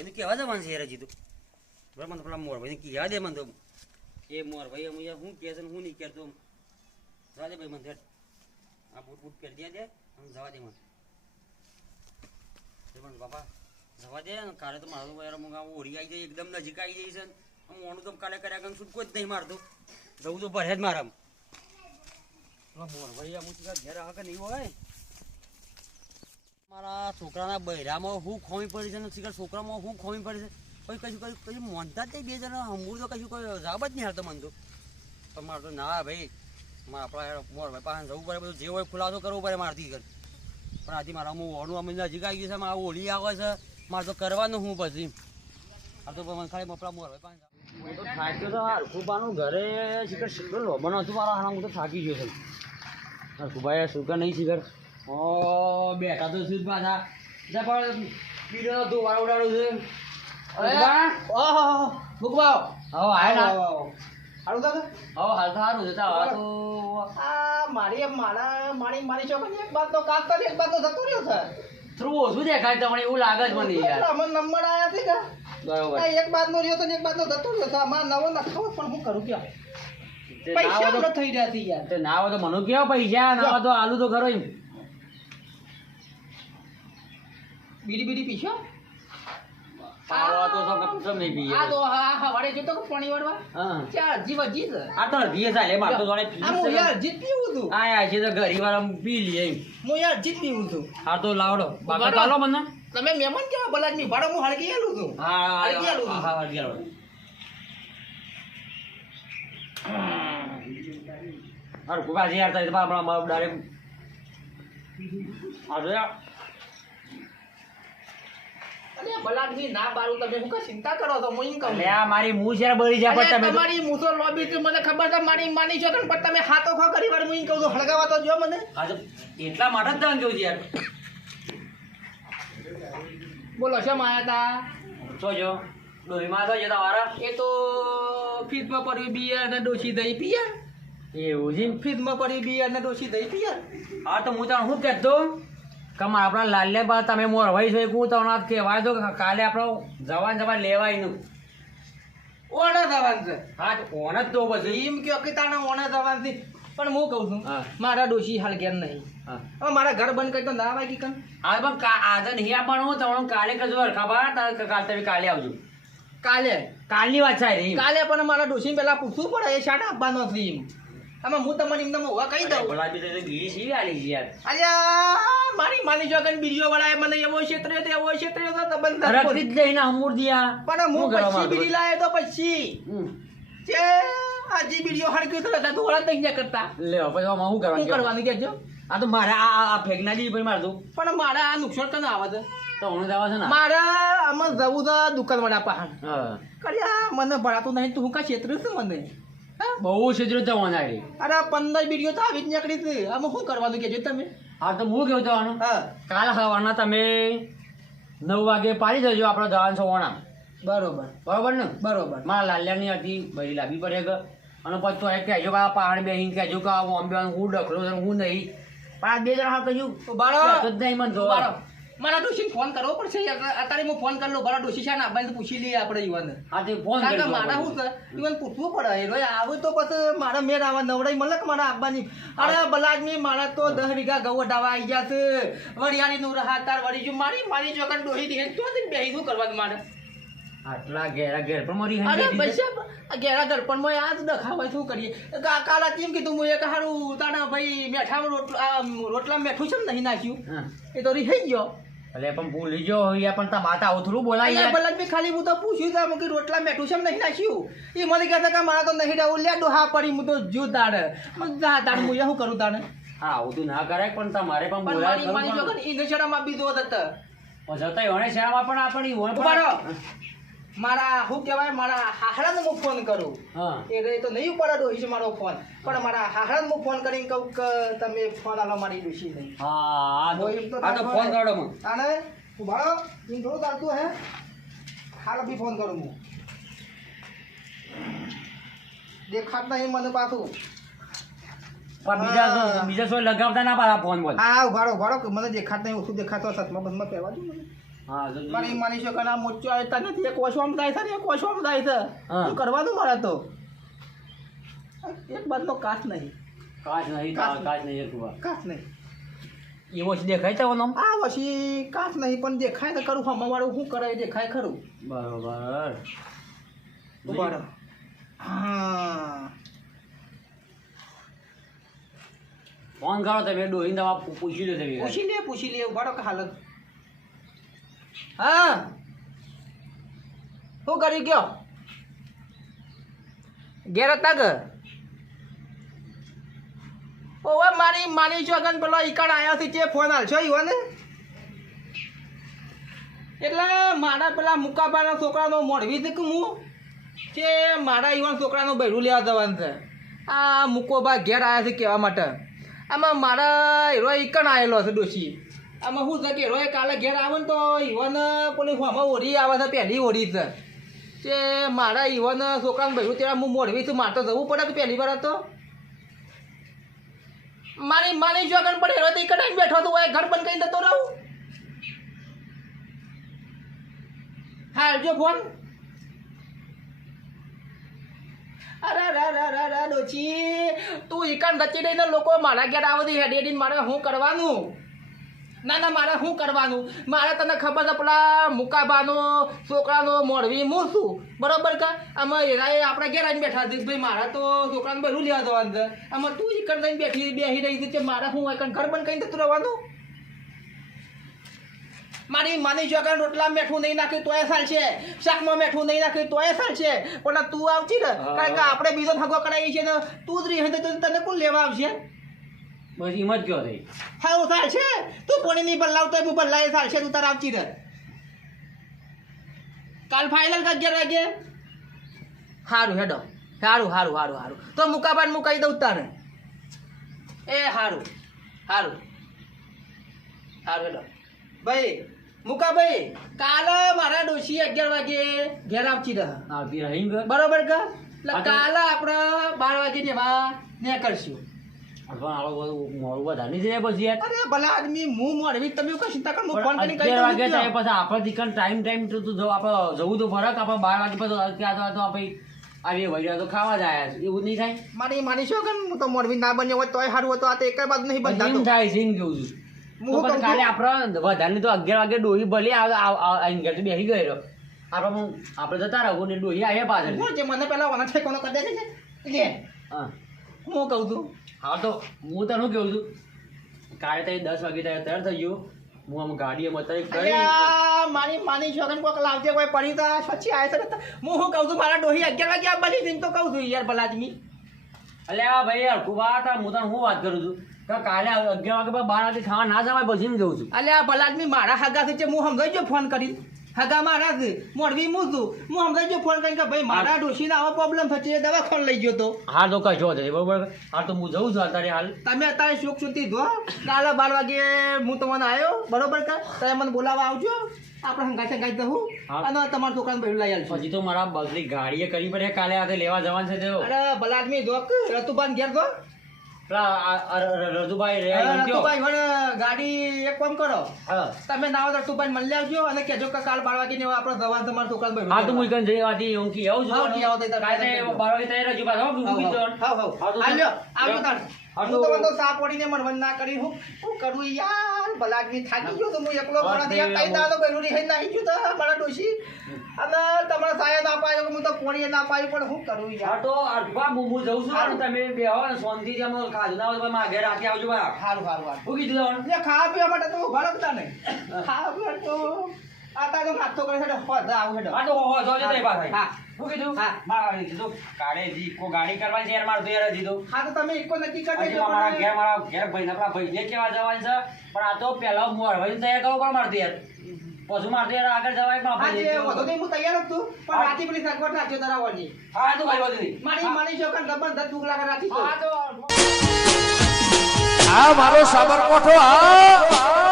મોરભાઈ કેવા જવાનું છે યાર જીતું બરાબર મને પેલા મોરભાઈ કહેવા દે મને તો એ મોરભાઈ હું શું કહે છે હું નહીં કહેતો જવા દે ભાઈ મને આ બૂટ બૂટ પહેરી દે અને જવા દે મને બાપા જવા દે ને કાલે તો મારું યાર હું ઓળી આવી જાય એકદમ નજીક આવી જાય છે હું ઓનું તો કાલે કર્યા ગમ શું કોઈ જ નહીં મારતો જવું તો ભરે જ મારા મોરભાઈ અમુક ઘેર આવે કે નહીં હોય મારા છોકરાના બૈરામાં હું ખોમી પડી છે ને શિખર છોકરામાં હું ખોમી પડી છે પછી કશું મોનતા જ નહીં બે જણા હમુર તો કશું કોઈ જવાબ જ નહીં હાલતો મને તો પણ મારે તો ના ભાઈ મારે આપણા મોરભાઈ પાસે જવું પડે બધું જે હોય ખુલાસો કરવો પડે મારથી ઘર પણ આથી મારા હું ઓનું અમે નજીક આવી ગયું છે મારા હોળી આવે છે મારે તો કરવાનું હું પછી આ તો મને ખાલી મપડા મોરભાઈ પાસે હું તો થાક્યો તો હરખુબાનું ઘરે શિખર શિખર લોબનો હતું મારા હાણા હું તો થાકી ગયો છું હરખુભાઈ સુગર નહીં શિખર ઓ બેઠા તો શું પાછા પણ પીડો તો વાળા ઉડાડું છે ફૂકવા હવે આય ના સારું થશે હવે હાલ સારું છે તો આ મારી છોકરી એક બાદ તો કાસ્તા એક બાદ તો જતો રહ્યો છે થોડું ઓછું દેખાય તમને એવું લાગે જ મને યાર મને નંબર આયા છે કે બરોબર એક બાદ નો રહ્યો તો એક બાદ નો જતો રહ્યો છે મારા નવો નખાવ પણ હું કરું ક્યાં પૈસા ન થઈ રહ્યા છે યાર તે ના હોય તો મને કેવા પૈસા ના હોય તો આલુ તો ખરો એમ બીડી પીશો આ તો સબ નહીં પીએ આ તો હા વાડે જતો કે પાણી વાળવા હા ચાર જીત આ તો દીએ ચાલે માર તો જોડે પી હું યાર જીત પીવું છું આ છે તો ઘરી વાળા પી લે એમ હું યાર જીત પીવું છું આ તો લાવડો બાકા ચાલો મને તમે મહેમાન કેવા બલાજ મી ભાડો હું હળગી આલું છું હા હળગી આલું છું હા હળગી આલું અરે કુકા યાર તારી તો આપણા ડાયરેક્ટ આ જો અરે બલાજ મી ના બારું તમે હું કા ચિંતા કરો છો હું એમ કહું લે આ મારી મું શેર બળી જાય પણ તમે તમારી મુસો લોબી થી મને ખબર છે મારી માની છો પણ તમે હાથો ખો કરી વાર હું એમ કહું છું હળગાવા તો જો મને આ તો એટલા માટે જ તને કહું છું યાર બોલો શેમ આયા તા જોજો ડોહીમાં તો જતા મારા એ તો ફીટમાં પડ્યું બિયર અને ડોસી દહીં પિયર એવું છે ફીટમાં પડ્યું બિયર અને ડોસી દહીં પિયર હા તો હું તને શું કહેતો કે આપણા લાલ્યા બા તમે મોરભાઈ છો હું તમને કહેવાય તો કાલે આપણો જવાન લેવાયનું ઓણા જવાન છે હા તો ઓન જ તો બધું એમ કયો કે તાણા ઓણા જવાન છે પણ હું કહું છું મારા ડોસી હાલ ઘેર નહીં હવે મારા ઘર બંધ કરી તો ના વાગી કન હા પણ આજે નહીં આપવાનું હું તમને કાલે કજો ખબર કાલે તમે કાલે આવજો કાલની વાત છે કાલે પણ મારા ડોસી પેલા પૂછવું પડે એ શાટ આપવાનો છે એમ આમાં હું તમને એમને હોવા કહી દઉં ગુલાબી તો બીડી સીવી આલી છે યાર અલ્યા મારી માની જો કન બીડીઓ વાળાએ મને એવો ક્ષેત્ર તો બંધ રખતી જ લઈને અમૂર દિયા પણ હું પછી બીડી લાયો તો પછી જે આજી બીડીઓ હડક્યું તો હતા ધોળા તઈ ન કરતા લે પછી આમાં શું કરવાનું કેજો આ તો મારે આ ફેંકના દી ભાઈ માર દઉં પણ મારા આ નુકસાન કને આવે છે તો હું જવા છે ને મારા આમાં જવું છે દુકાન વાળા પહાડ હા કર્યા મને ભણાતું નહીં તું કા ક્ષેત્ર છે મને બહુ ક્ષેત્ર જવાનું આવી અરે 15 બીડીઓ તો આવી જ નીકળી છે આમાં શું કરવાનું કેજો તમે હા તો હું કેવું જવાનું હા કાલ સવારના તમે 9 વાગે પાડી દેજો આપણો જવાનું સવાણા બરોબર ને બરોબર મારા લાલ્યાની હતી બરી લાવી પડે કે અને પછી તો એ કહેજો કે આ પહાડ બેહીને કહેજો કે આ બોમ્બે હું ડખલો છે હું નહીં પણ આ બે જણા કહ્યું બારો જ નહીં મને જોવા મારા ડોશીને ફોન કરવો પડશે અત્યારે હું ફોન કરી લો મારા ડોશી છે ને આપણે પૂછી લઈએ આપણે ઈવન હા તે ફોન કારણ કે મારા શું છે ઈવન પૂછવું પડે એ રોજ આવે તો પછી મારા મેર આવા નવડાઈ મળે કે મારા આબાની અરે બલાદમી મારા તો 10 વીઘા ઘઉં વટાવા આવી ગયા છે વરિયાળી નું રહા તાર વળી જો મારી જોકન ડોહી દે તો બેહી શું કરવાનું મારે આટલા ઘેર પણ મારી અરે પૈસા ઘેરા ઘર પણ મેં આજ દખાવાય શું કરીએ કાલા તેમ કીધું હું એક હારું તાણા ભાઈ મેઠામાં રોટલા મેઠું છે ને નહીં નાખ્યું એ તો રહી ગયો એટલે પણ ભૂલી ગયો યાર પણ તા માતા આવું થોડું બોલાય યાર ભલા મેં ખાલી હું તો પૂછ્યું કે રોટલા મેઠું છે નહીં નાખ્યું એ મને કહેતા કે મારા તો નહીં રહું લે ડોહા પડી હું તો જો દાડ દાડ હું શું કરું તાણે હા આવું તું ના કરાય પણ તમારે પણ બોલાય મારી જો કે ઇને શરામાં બીજો હતા જતા હોણે શરામાં પણ આપણી હોણ પણ મારા શું કહેવાય મારા હાહડાને હું ફોન કરું એ રે તો નહીં પડે ડોહી છે મારો ફોન પણ મારા હાહડાને હું ફોન કરીને કહું કે તમે ફોન આલો મારી ડોશી નહીં હા આ તો ફોન કરો મને આને ઉભારો એમ થોડું ચાલતું હે હાલ બી ફોન કરું હું દેખાત નહીં મને પાછું પણ બીજા સો લગાવતા ના પાડે ફોન બોલ હા ઉભારો મને દેખાત નહીં ઓછું દેખાતો સતમાં બસમાં પહેવા દઉં મને હા તો મારી માની શકો ના મોચો આવે તને એક ઓછોમ થાય છે ને એક ઓછોમ થાય છે હા. શું કરવાનું મારે તો એક બાદ તો કાચ નહીં કાચ નહીં કાચ નહીં એક વાર કાચ નહીં એવો જ દેખાય છે ઓનો આ પછી કાચ નહીં પણ દેખાય તો ખરું હમવાળું શું કરે એ દેખાય ખરું બરોબર બરાબર હા ફોન કરો તમે ડોહીને દવા પૂછી લો તમે પૂછી લે ઉભાડો કે હાલત હા શું કર્યું કયો ઘેર હતા કે ઓવે મારી માની છો પેલો ઈકડ આવ્યો છે તે ફોન હાલશો ઈવો ને એટલે મારા પેલા મુકાબાના છોકરાનો મોડવી છે કે હું કે મારા ઈવન છોકરાનું બૈરું લેવા જવાનું છે આ મુકોબા ઘેર આવ્યા છે કહેવા માટે આમાં મારા હીરો ઈકણ આવેલો છે ડોશી આમાં શું છે કે હીરો કાલે ઘેર આવે ને તો ઈવન પેલી આમાં ઓઢી આવે છે પહેલી ઓઢી છે તે મારા ઈવન છોકરાનું બૈરું ત્યાં હું મોડવી છું મારે તો જવું પડે કે પહેલી વાર હતો મારી જોગન પડે હીરો તો ઈકણ આવીને બેઠો તો ઘર બંધ કરીને જતો રહું હા જો ફોન અરે ડોચી તું ઈકાન ગચી દઈને લોકો મારા ઘેર આવતી હેડી મારે શું કરવાનું ના મારે શું કરવાનું મારે તને ખબર છે પેલા મુકાબાનો છોકરાનો મોડવી હું છું બરોબર કે આમાં એરાએ આપણા ઘેર આવીને બેઠા હતી ભાઈ મારા તો છોકરાને બહેરું લેવા જવાનું છે આમાં તું ઈકન જઈને બેસી રહી છે મારે હું ઈકન ઘર બંધ કરીને જતું રહેવાનું મારી માની જોગન રોટલા મેઠું નહીં નાખ્યું તોય ચાલશે શાકમાં મેઠું નહીં નાખ્યું તોય ચાલશે પણ તું આવતી ને કારણ કે આપણે બીજો ભાગો કરાવી છે ને તું જ રહી તો તને કોણ લેવા આવશે બસ એમ જ કયો થઈ હા હું ચાલશે તું પોણી નહીં બદલાવતો હું બદલાય ચાલશે તું તાર આવતી ને કાલ ફાઇનલ કર ગયા વાગે સારું હેડો સારું તો મુકાબાન મુકાઈ દઉં તારે એ સારું હેડો ભાઈ મુકાભાઈ કાલે મારા ડોશી 11 વાગે ઘેર આવતી રહે બરોબર કે કાલે આપણે 12 વાગે જેવા ને કરશું મોડું વધારે જાય પછી યાર અરે ભલા આદમી હું મોડવી તમે કઈ ચિંતા કર હું ફોન કરીને કહી 11 વાગે થાય પછી આપણે દીકન ટાઈમ તો આપણે જવું તો ફરક આપણે 12 વાગે પછી ત્યાં તો આપણે આવી વૈરા તો ખાવા જાય એવું નહીં થાય માની છો કે હું તો મોડવી ના બન્યો હોય તોય સારું હતું આ તો એક બાજુ નહીં બંધાતો થાય છે એમ કેવું છું કાલે આપણે વધારે તો 11 વાગે ડોહી ભલે ઘર બેસી ગયો આપણે જતા રહો ને ડોહી આવ્યા પાછળ મને પેલા ઓના ઠેકોનો કરી દે છે હા હું કહું છું હા તો હું તને શું કહું છું કાલે તો 10 વાગે તૈયાર થઈ ગયો હું આમ ગાડી એમ અત્યારે માની છોકન કોક લાવજે કોઈ પડી તો સચ્ચી આવે છે હું શું કહું છું મારા ડોહી 11 વાગે આ બની તો કહું છું યાર ભલાદમી અલ્યા ભાઈ હરખું વાત હું તને શું વાત કરું છું કાલે 11 વાગે 12 વાગે ખાવા ના જવાય પછી જઉં છું અલ્યા ભલાદમી મારા હગા છે હું સમજાઈ ગયો ફોન કરી હગા મારા છે મોડવી હું છું હું સમજાઈ ગયો ફોન કરીને કે ભાઈ મારા ડોશીને આવો પ્રોબ્લેમ થશે એ દવાખાને લઈ ગયો તો હા તો કશો થશે બરોબર હા તો હું જઉં છું અત્યારે હાલ તમે અત્યારે શોખ સુધી ધો કાલે 12 વાગે હું તમને આવ્યો બરોબર કે તમે મને બોલાવવા આવજો આપણે હંગાઈ દઉં અને તમારા છોકરાને બહેરું લઈ આવજો પછી તો મારા બગલી ગાડીએ કરી પડે કાલે આજે લેવા જવાનું છે તો અરે ભલાદમી જોક રતુબાન ઘેર જો રતુભાઈ ગાડી એક કામ કરો તમે ના આવો રતુભાઈ મળી આવજો અને કેજો કે કાલ 12 વાગે આપણે જવાનું તમારા છોકરાને હા તો હું કઈ જઈ વાતી હું કી આવું છું કાલે 12 વાગે તૈયાર જ પાછો મૂકી દો આવજો તાર હું તો બંધો સા પડીને મરવન ના કરી હું કરું યાર ભલાદમી થાકી ગયો તો હું એકલો મારા ત્યાં કઈ દાનો બહેરું રહી નાખી ગયો તો મારા ડોશી અને તમારા સાયા ના પાયો હું તો પોણીએ ના પાયું પણ હું કરું યાર તો અડવા હું જઉં છું તમે બેહો ને શાંતિથી આમ ખાધું ના હોય મારા ઘરે રાખી આવજો ભાઈ સારું હું કીધું ખાવા પીવા માટે તો ઉભા રાખતા ને ખાવા પીવા તો આતા તો નાસ્તો કરે છે હોદ આવું હેડો હા તો હો જોજે તઈ પાછા હા હું કીધું હા મારા કીધું કાળે જી કો ગાડી કરવાની છે યાર માર તો યાર દીધું હા તો તમે ઈકો નક્કી કરી દેજો મારા ઘેર ભાઈ આપણા ભાઈને કેવા જવાનું છે પણ આ તો પહેલા મોર ભાઈ તૈયાર કરવો પણ મારતી યાર પછી મારતી યાર આગળ જવાય પણ આપણે વધુ નહીં હું તૈયાર હતું પણ રાતી પેલી સગવડ રાખજો તરાવવાની હા તો ભાઈ બધું મારી છોકરા જબરદસ્ત દુખ લાગે રાખી હા તો આ મારો સાબરકોઠો આ